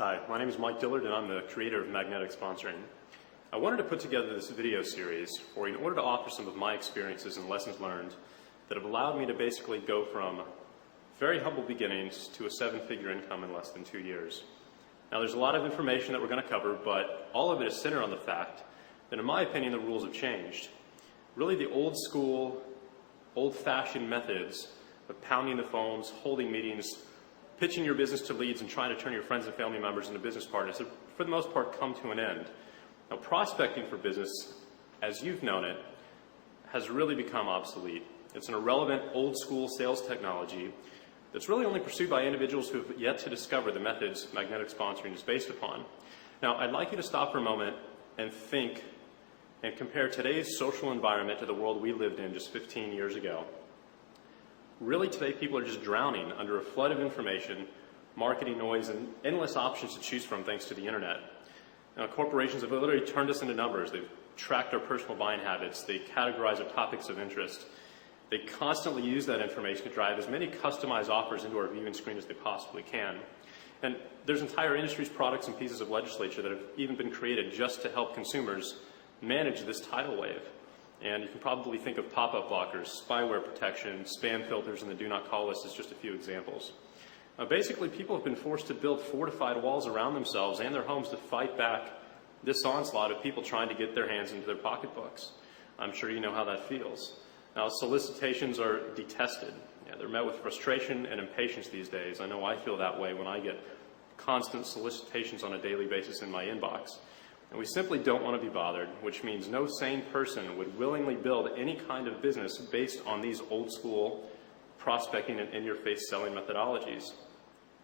Hi, my name is Mike Dillard and I'm the creator of Magnetic Sponsoring. I wanted to put together this video series for you in order to offer some of my experiences and lessons learned that have allowed me to basically go from very humble beginnings to a seven-figure income in less than 2 years. Now there's a lot of information that we're going to cover, but all of it is centered on the fact that in my opinion the rules have changed. Really the old school, old-fashioned methods of pounding the phones, holding meetings, pitching your business to leads and trying to turn your friends and family members into business partners have, for the most part, come to an end. Now, prospecting for business, as you've known it, has really become obsolete. It's an irrelevant, old-school sales technology that's really only pursued by individuals who have yet to discover the methods magnetic sponsoring is based upon. Now, I'd like you to stop for a moment and think and compare today's social environment to the world we lived in just 15 years ago. Really today people are just drowning under a flood of information, marketing noise, and endless options to choose from thanks to the internet. Now, corporations have literally turned us into numbers. They've tracked our personal buying habits. They categorize our topics of interest. They constantly use that information to drive as many customized offers into our viewing screen as they possibly can. And there's entire industries, products, and pieces of legislature that have even been created just to help consumers manage this tidal wave. And you can probably think of pop-up blockers, spyware protection, spam filters, and the do not call list as just a few examples. Basically, people have been forced to build fortified walls around themselves and their homes to fight back this onslaught of people trying to get their hands into their pocketbooks. I'm sure you know how that feels. Now, solicitations are detested. They're met with frustration and impatience these days. I know I feel that way when I get constant solicitations on a daily basis in my inbox. And we simply don't want to be bothered, which means no sane person would willingly build any kind of business based on these old school prospecting and in-your-face selling methodologies.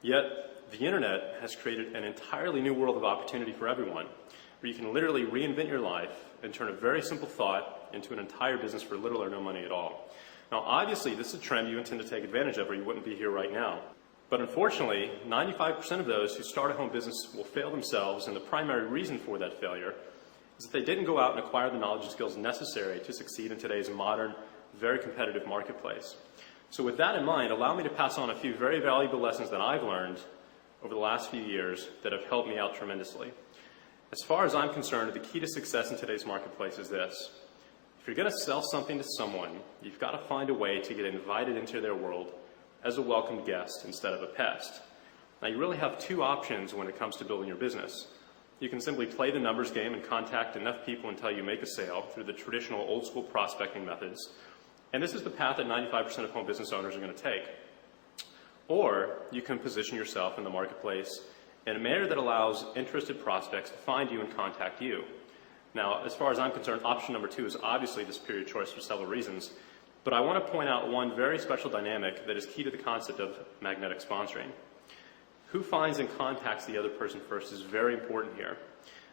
Yet, the internet has created an entirely new world of opportunity for everyone, where you can literally reinvent your life and turn a very simple thought into an entire business for little or no money at all. Now, obviously, this is a trend you intend to take advantage of or you wouldn't be here right now. But unfortunately, 95% of those who start a home business will fail themselves, and the primary reason for that failure is that they didn't go out and acquire the knowledge and skills necessary to succeed in today's modern, very competitive marketplace. So with that in mind, allow me to pass on a few very valuable lessons that I've learned over the last few years that have helped me out tremendously. As far as I'm concerned, the key to success in today's marketplace is this. If you're going to sell something to someone, you've got to find a way to get invited into their world as a welcome guest instead of a pest. Now, you really have two options when it comes to building your business. You can simply play the numbers game and contact enough people until you make a sale through the traditional old school prospecting methods. And this is the path that 95% of home business owners are going to take. Or you can position yourself in the marketplace in a manner that allows interested prospects to find you and contact you. Now, as far as I'm concerned, option number two is obviously the superior choice for several reasons. But I want to point out one very special dynamic that is key to the concept of magnetic sponsoring. Who finds and contacts the other person first is very important here.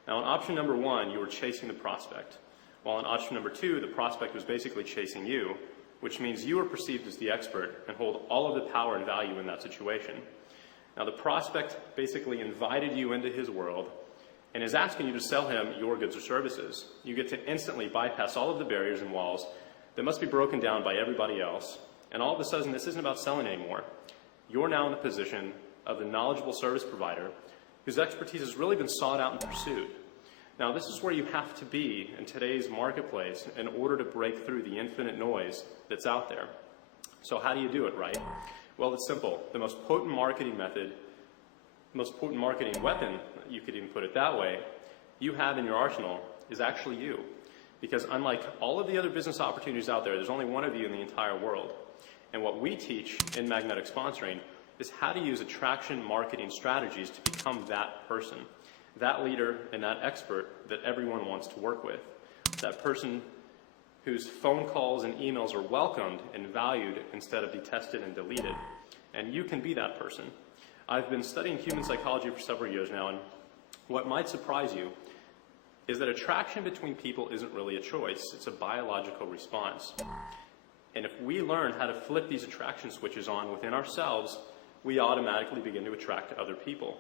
Now, in option number one, you were chasing the prospect, while in option number two, the prospect was basically chasing you, which means you are perceived as the expert and hold all of the power and value in that situation. Now, the prospect basically invited you into his world and is asking you to sell him your goods or services. You get to instantly bypass all of the barriers and walls that must be broken down by everybody else. And all of a sudden, this isn't about selling anymore. You're now in the position of the knowledgeable service provider whose expertise has really been sought out and pursued. Now, this is where you have to be in today's marketplace in order to break through the infinite noise that's out there. So how do you do it, right? Well, it's simple. The most potent marketing method, most potent marketing weapon, you could even put it that way, you have in your arsenal is actually you. Because unlike all of the other business opportunities out there, there's only one of you in the entire world. And what we teach in magnetic sponsoring is how to use attraction marketing strategies to become that person, that leader and that expert that everyone wants to work with, that person whose phone calls and emails are welcomed and valued instead of detested and deleted. And you can be that person. I've been studying human psychology for several years now, and what might surprise you is that attraction between people isn't really a choice. It's a biological response. And if we learn how to flip these attraction switches on within ourselves, we automatically begin to attract other people.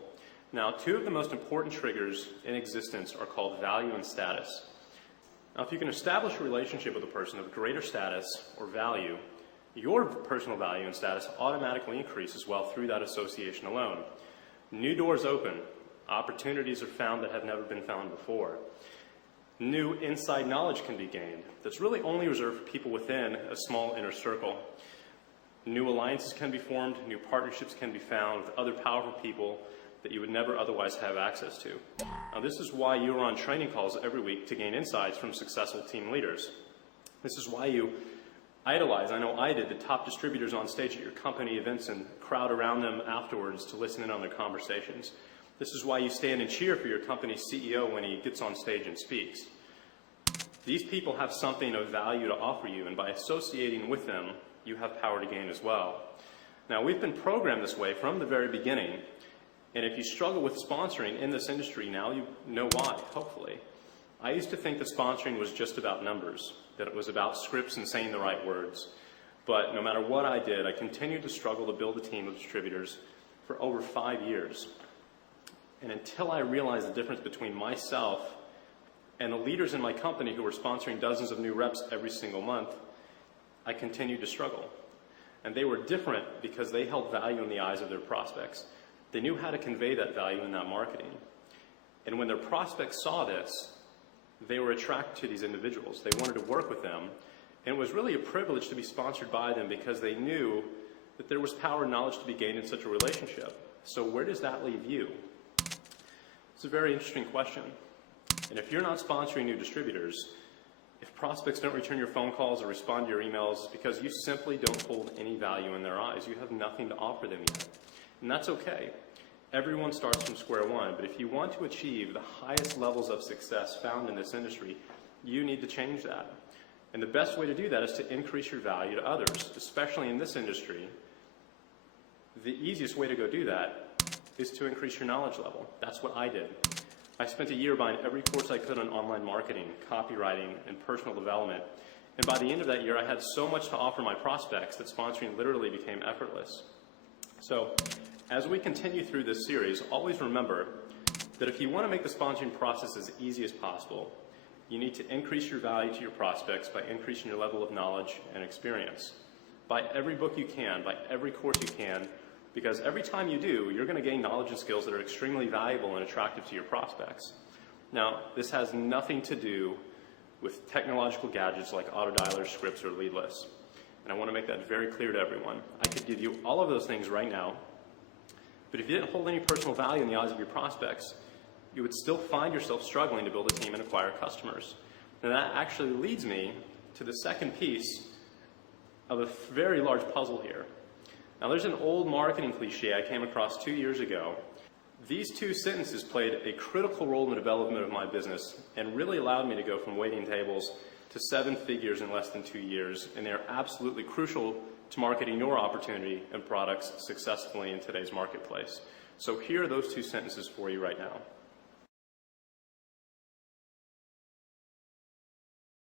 Now, two of the most important triggers in existence are called value and status. Now, if you can establish a relationship with a person of greater status or value, your personal value and status automatically increase as well through that association alone. New doors open, Opportunities are found that have never been found before. New inside knowledge can be gained that's really only reserved for people within a small inner circle. New alliances can be formed, new partnerships can be found with other powerful people that you would never otherwise have access to. Now, this is why you are on training calls every week to gain insights from successful team leaders. This is why you idolize, I know I did, the top distributors on stage at your company events and crowd around them afterwards to listen in on their conversations. This is why you stand and cheer for your company's CEO when he gets on stage and speaks. These people have something of value to offer you, and by associating with them, you have power to gain as well. Now, we've been programmed this way from the very beginning, and if you struggle with sponsoring in this industry now, you know why, hopefully. I used to think that sponsoring was just about numbers, that it was about scripts and saying the right words. But no matter what I did, I continued to struggle to build a team of distributors for over 5 years. And until I realized the difference between myself and the leaders in my company who were sponsoring dozens of new reps every single month, I continued to struggle. And they were different because they held value in the eyes of their prospects. They knew how to convey that value in that marketing. And when their prospects saw this, they were attracted to these individuals. They wanted to work with them. And it was really a privilege to be sponsored by them because they knew that there was power and knowledge to be gained in such a relationship. So where does that leave you? It's a very interesting question. And if you're not sponsoring new distributors, if prospects don't return your phone calls or respond to your emails, because you simply don't hold any value in their eyes. You have nothing to offer them yet. And that's okay. Everyone starts from square one, but if you want to achieve the highest levels of success found in this industry, you need to change that. And the best way to do that is to increase your value to others, especially in this industry. The easiest way to go do that is to increase your knowledge level. That's what I did. I spent a year buying every course I could on online marketing, copywriting, and personal development. And by the end of that year, I had so much to offer my prospects that sponsoring literally became effortless. So, as we continue through this series, always remember that if you want to make the sponsoring process as easy as possible, you need to increase your value to your prospects by increasing your level of knowledge and experience. Buy every book you can, buy every course you can, because every time you do, you're going to gain knowledge and skills that are extremely valuable and attractive to your prospects. Now, this has nothing to do with technological gadgets like autodialers, scripts, or lead lists. And I want to make that very clear to everyone. I could give you all of those things right now, but if you didn't hold any personal value in the eyes of your prospects, you would still find yourself struggling to build a team and acquire customers. And that actually leads me to the second piece of a very large puzzle here. Now, there's an old marketing cliche I came across 2 years ago. These two sentences played a critical role in the development of my business and really allowed me to go from waiting tables to 7 figures in less than 2 years, and they're absolutely crucial to marketing your opportunity and products successfully in today's marketplace. So here are those two sentences for you right now.